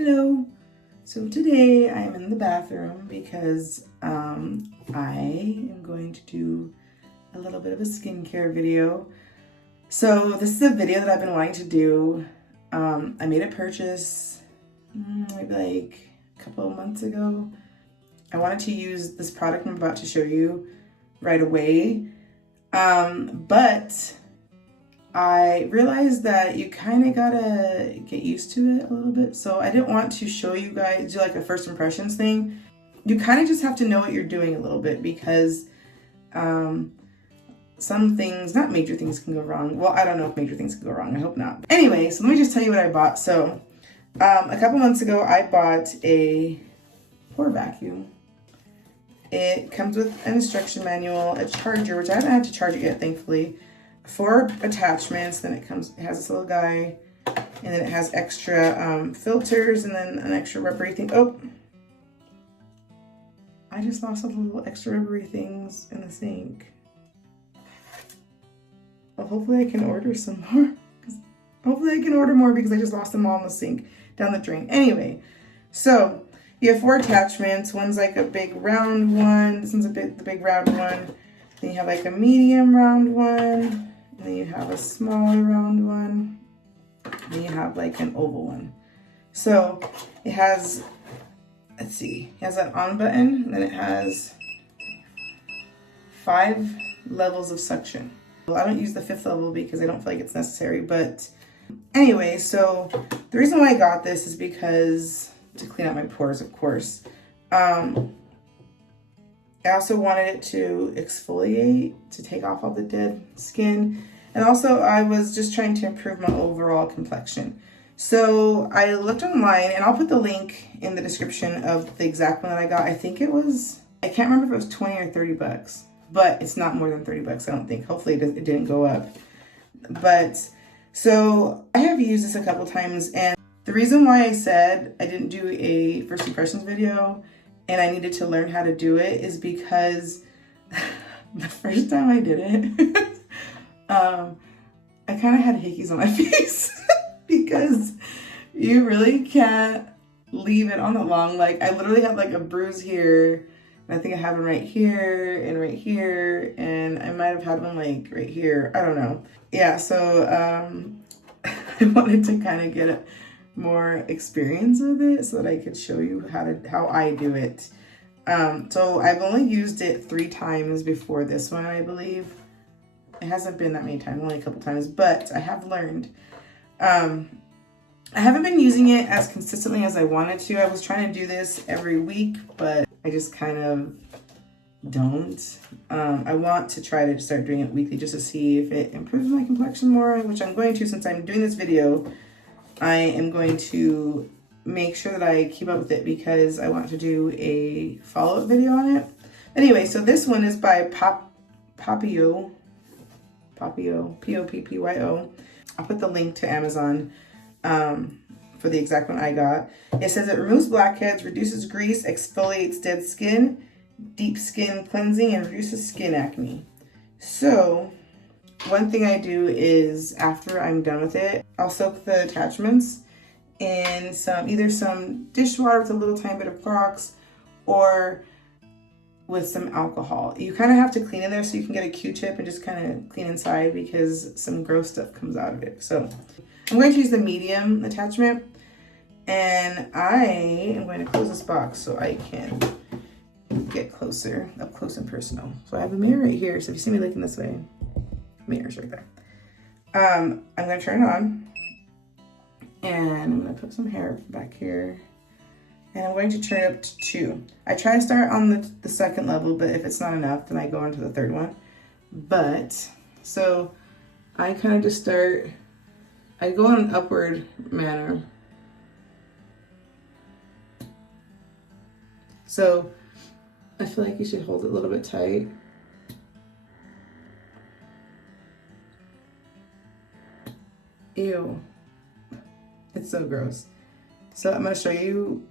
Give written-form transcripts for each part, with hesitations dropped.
Hello. So today I am in the bathroom because I am going to do a little bit of a skincare video. So this is a video that I've been wanting to do. I made a purchase maybe like a couple of months ago. I wanted to use this product I'm about to show you right away, but I realized that you kind of gotta get used to it a little bit. So I didn't want to show you guys, do like a first impressions thing. You kind of just have to know what you're doing a little bit because some things, not major things, can go wrong. Well, I don't know if major things can go wrong. I hope not. Anyway, so let me just tell you what I bought. So a couple months ago, I bought a Pore Vacuum. It comes with an instruction manual, a charger, which I haven't had to charge it yet, thankfully. 4 attachments, then it has this little guy, and then it has extra filters, and then an extra rubbery thing. Oh, I just lost all the little extra rubbery things in the sink. Well, hopefully I can order some more. Hopefully I can order more because I just lost them all in the sink down the drain. Anyway, so you have 4 attachments. One's like a big round one. This one's the big round one. Then you have like a medium round one. And then you have a smaller round one. And then you have like an oval one. So it has, let's see, it has an on button. And then it has 5 levels of suction. Well, I don't use the 5th level because I don't feel like it's necessary. But anyway, so the reason why I got this is because to clean out my pores, of course. I also wanted it to exfoliate, to take off all the dead skin. And also I was just trying to improve my overall complexion. So I looked online, and I'll put the link in the description of the exact one that I got. I think it was, I can't remember if it was 20 or 30 bucks, but it's not more than 30 bucks, I don't think. Hopefully it didn't go up. But so I have used this a couple times, and the reason why I said I didn't do a first impressions video and I needed to learn how to do it is because the first time I did it, I kind of had hickeys on my face because you really can't leave it on that long. Like I literally had like a bruise here, and I think I have one right here, and I might have had one like right here. I don't know. Yeah, so I wanted to kind of get more experience with it so that I could show you how I do it. So I've only used it 3 times before this one, I believe. It hasn't been that many times, only a couple times, but I have learned. I haven't been using it as consistently as I wanted to. I was trying to do this every week, but I just kind of don't. I want to try to start doing it weekly just to see if it improves my complexion more, which I'm going to. Since I'm doing this video, I am going to make sure that I keep up with it because I want to do a follow-up video on it. Anyway, so this one is by Poppyo, P-O-P-P-Y-O. I'll put the link to Amazon for the exact one I got. It says it removes blackheads, reduces grease, exfoliates dead skin, deep skin cleansing, and reduces skin acne. So one thing I do is after I'm done with it, I'll soak the attachments in either some dishwater with a little tiny bit of Clorox or with some alcohol. You kind of have to clean in there so you can get a Q-tip and just kind of clean inside because some gross stuff comes out of it. So I'm going to use the medium attachment, and I am going to close this box so I can get closer, up close and personal. So I have a mirror right here. So if you see me looking this way, mirror's right there. I'm going to turn it on, and I'm going to put some hair back here, and I'm going to turn it up to 2. I try to start on the 2nd level, but if it's not enough, then I go on to the 3rd one. But so I kind of just start, I go in an upward manner. So I feel like you should hold it a little bit tight. Ew, it's so gross. So I'm going to show you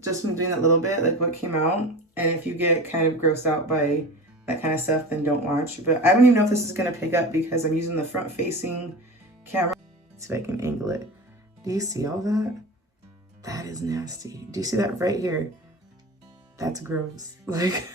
just from doing that little bit, like what came out. And if you get kind of grossed out by that kind of stuff, then don't watch. But I don't even know if this is going to pick up because I'm using the front facing camera. Let's see if I can angle it. Do you see all that? That is nasty. Do you see that right here? That's gross. Like,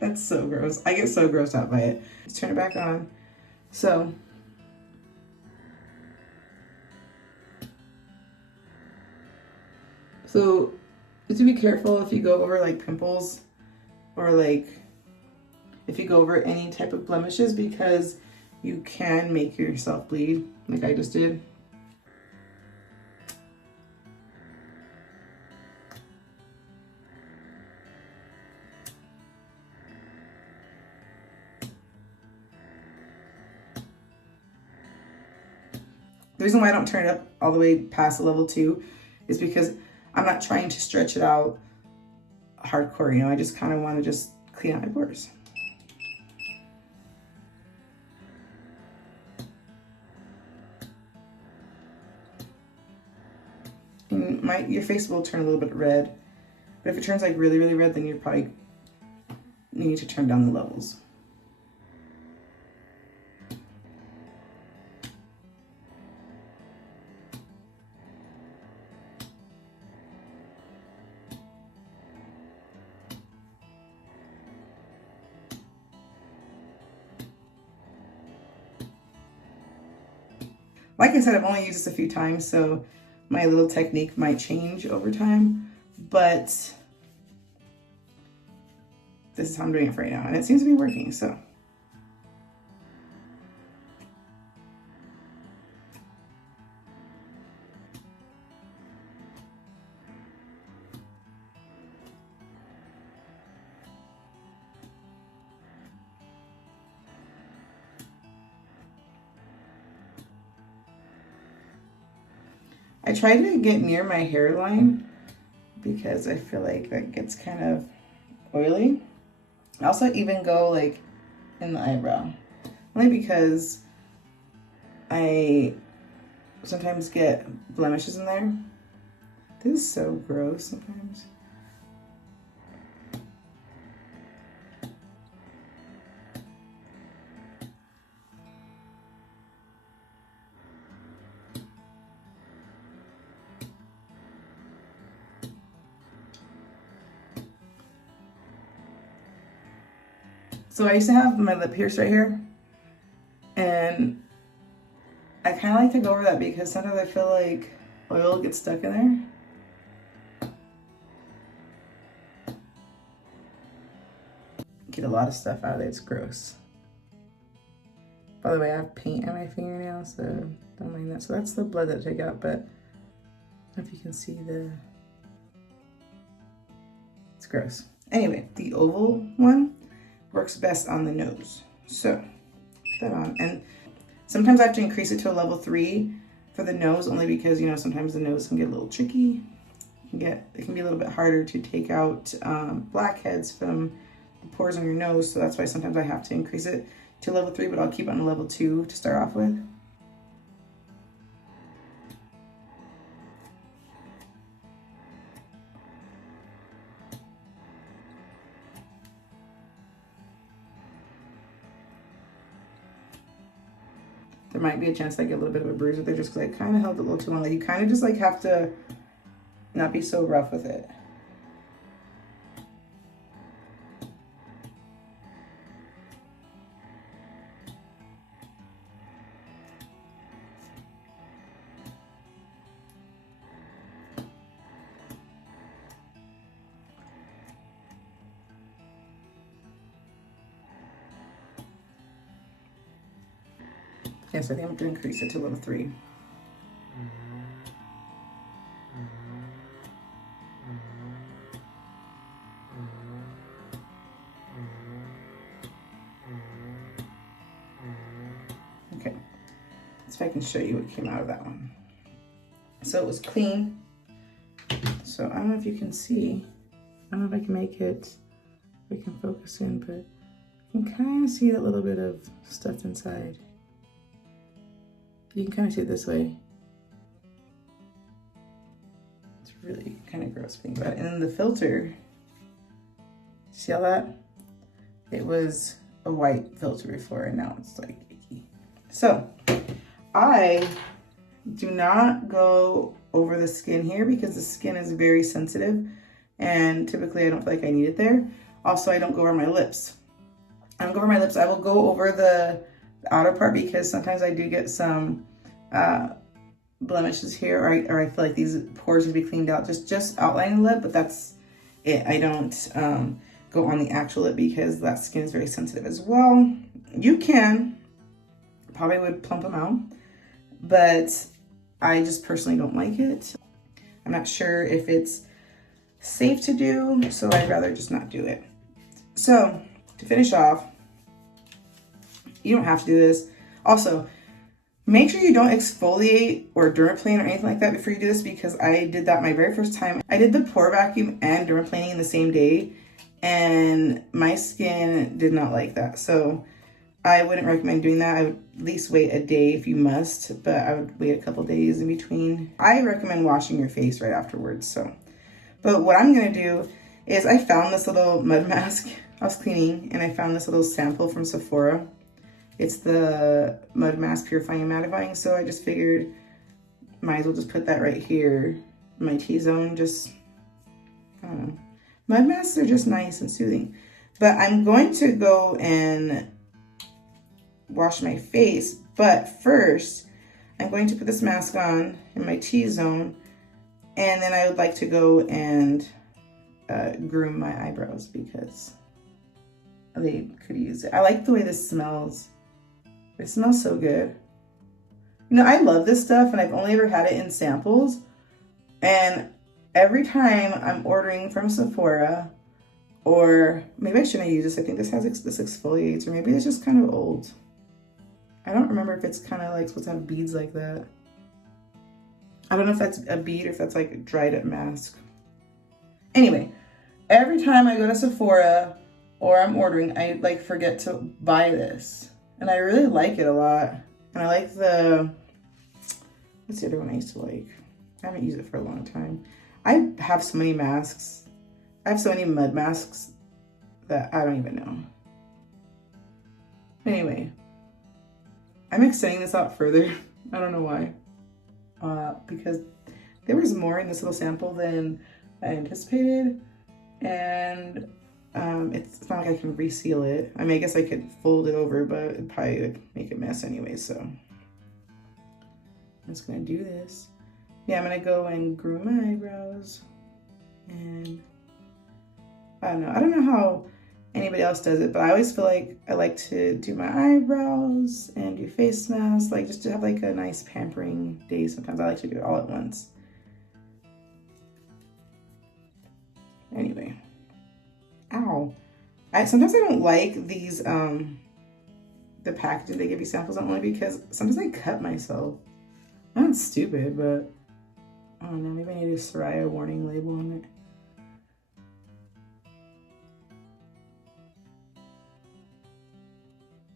that's so gross. I get so grossed out by it. Let's turn it back on. So, just to be careful if you go over like pimples or like if you go over any type of blemishes, because you can make yourself bleed like I just did. The reason why I don't turn it up all the way past the level 2 is because I'm not trying to stretch it out hardcore, you know, I just kind of want to just clean out my pores. And your face will turn a little bit red, but if it turns like really, really red, then you probably need to turn down the levels. Like I said, I've only used this a few times, so my little technique might change over time, but this is how I'm doing it for right now, and it seems to be working, so. I try to get near my hairline because I feel like that gets kind of oily. I also even go like in the eyebrow, only because I sometimes get blemishes in there. This is so gross sometimes. So I used to have my lip pierce right here, and I kind of like to go over that because sometimes I feel like oil gets stuck in there. Get a lot of stuff out of it, it's gross. By the way, I have paint on my fingernail, so don't mind that. So that's the blood that I take out, but I don't know if you can see it's gross. Anyway, the oval one works best on the nose. So put that on, and sometimes I have to increase it to a level 3 for the nose, only because, you know, sometimes the nose can get a little tricky. It can be a little bit harder to take out blackheads from the pores on your nose, so that's why sometimes I have to increase it to level 3, but I'll keep it on level 2 to start off with. There might be a chance I get a little bit of a bruise with it just because I kind of held it a little too long. Like, you kind of just like have to not be so rough with it. Yes, I think I'm going to increase it to level 3. Okay, let's see if I can show you what came out of that one. So it was clean. So I don't know if you can see. I don't know if I can make it, if I can focus in, but you can kind of see that little bit of stuff inside. You can kind of see it this way. It's really kind of gross being about it. And then the filter, see all that? It was a white filter before, and now it's like icky. So I Do not go over the skin here because the skin is very sensitive and typically I don't feel like I need it there. Also, I don't go over my lips. I don't go over my lips. I will go over the outer part because sometimes I do get some blemishes here, or I feel like these pores would be cleaned out. Just outlining the lip, but that's it. I don't go on the actual lip because that skin is very sensitive as well. You can, probably would plump them out, but I just personally don't like it. I'm not sure if it's safe to do, so I'd rather just not do it. So to finish off, you don't have to do this. Also, make sure you don't exfoliate or dermaplane or anything like that before you do this, because I did that my very first time. I did the pore vacuum and dermaplaning in the same day, and my skin did not like that. So I wouldn't recommend doing that. I would at least wait a day if you must, but I would wait a couple days in between. I recommend washing your face right afterwards. But what I'm gonna do is I found this little mud mask. I was cleaning and I found this little sample from Sephora. It's the Mud Mask Purifying and Mattifying. So I just figured might as well just put that right here in my T-zone. Just, I don't know. Mud masks are just nice and soothing. But I'm going to go and wash my face. But first, I'm going to put this mask on in my T-zone. And then I would like to go and groom my eyebrows because they could use it. I like the way this smells. It smells so good. You know, I love this stuff and I've only ever had it in samples. And every time I'm ordering from Sephora, or maybe I shouldn't use this. I think this has this exfoliates, or maybe it's just kind of old. I don't remember if it's kind of like supposed to have beads like that. I don't know if that's a bead or if that's like a dried up mask. Anyway, every time I go to Sephora or I'm ordering, I like forget to buy this. And I really like it a lot. And I like what's the other one I used to like? I haven't used it for a long time. I have so many masks. I have so many mud masks that I don't even know. Anyway, I'm extending this out further. I don't know why. Because there was more in this little sample than I anticipated. And it's not like I can reseal it. I mean, I guess I could fold it over, but it probably would make a mess anyway, so I'm just gonna do this. Yeah, I'm gonna go and groom my eyebrows. And I don't know how anybody else does it, but I always feel like I like to do my eyebrows and do face masks, like just to have like a nice pampering day. Sometimes I like to do it all at once. Anyway. Ow. Sometimes I don't like these, the packaging they give you samples on, only because sometimes I cut myself. I'm not stupid, but I don't know, maybe I need a Soraya warning label on it.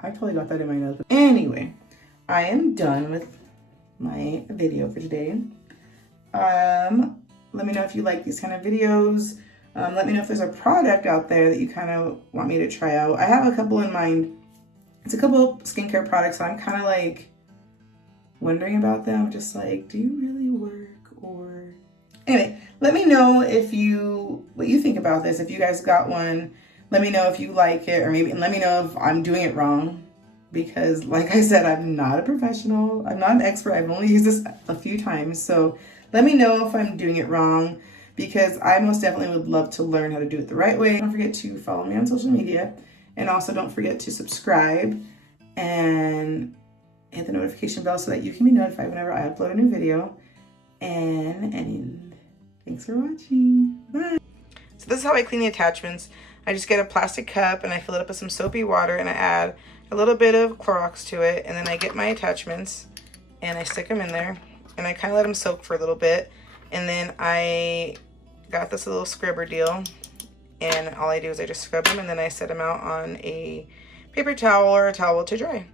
I totally got that in my nose. But anyway, I am done with my video for today. Let me know if you like these kind of videos. Let me know if there's a product out there that you kind of want me to try out. I have a couple in mind. It's a couple skincare products, so I'm kind of like wondering about them. Just like, do you really work? Or anyway, let me know what you think about this. If you guys got one, let me know if you like it, or maybe let me know if I'm doing it wrong. Because like I said, I'm not a professional. I'm not an expert. I've only used this a few times. So let me know if I'm doing it wrong, because I most definitely would love to learn how to do it the right way. Don't forget to follow me on social media, and also don't forget to subscribe and hit the notification bell so that you can be notified whenever I upload a new video. And thanks for watching. Bye. So this is how I clean the attachments. I just get a plastic cup and I fill it up with some soapy water, and I add a little bit of Clorox to it, and then I get my attachments and I stick them in there, and I kind of let them soak for a little bit. And then I got this little scrubber deal, and all I do is I just scrub them, and then I set them out on a paper towel or a towel to dry.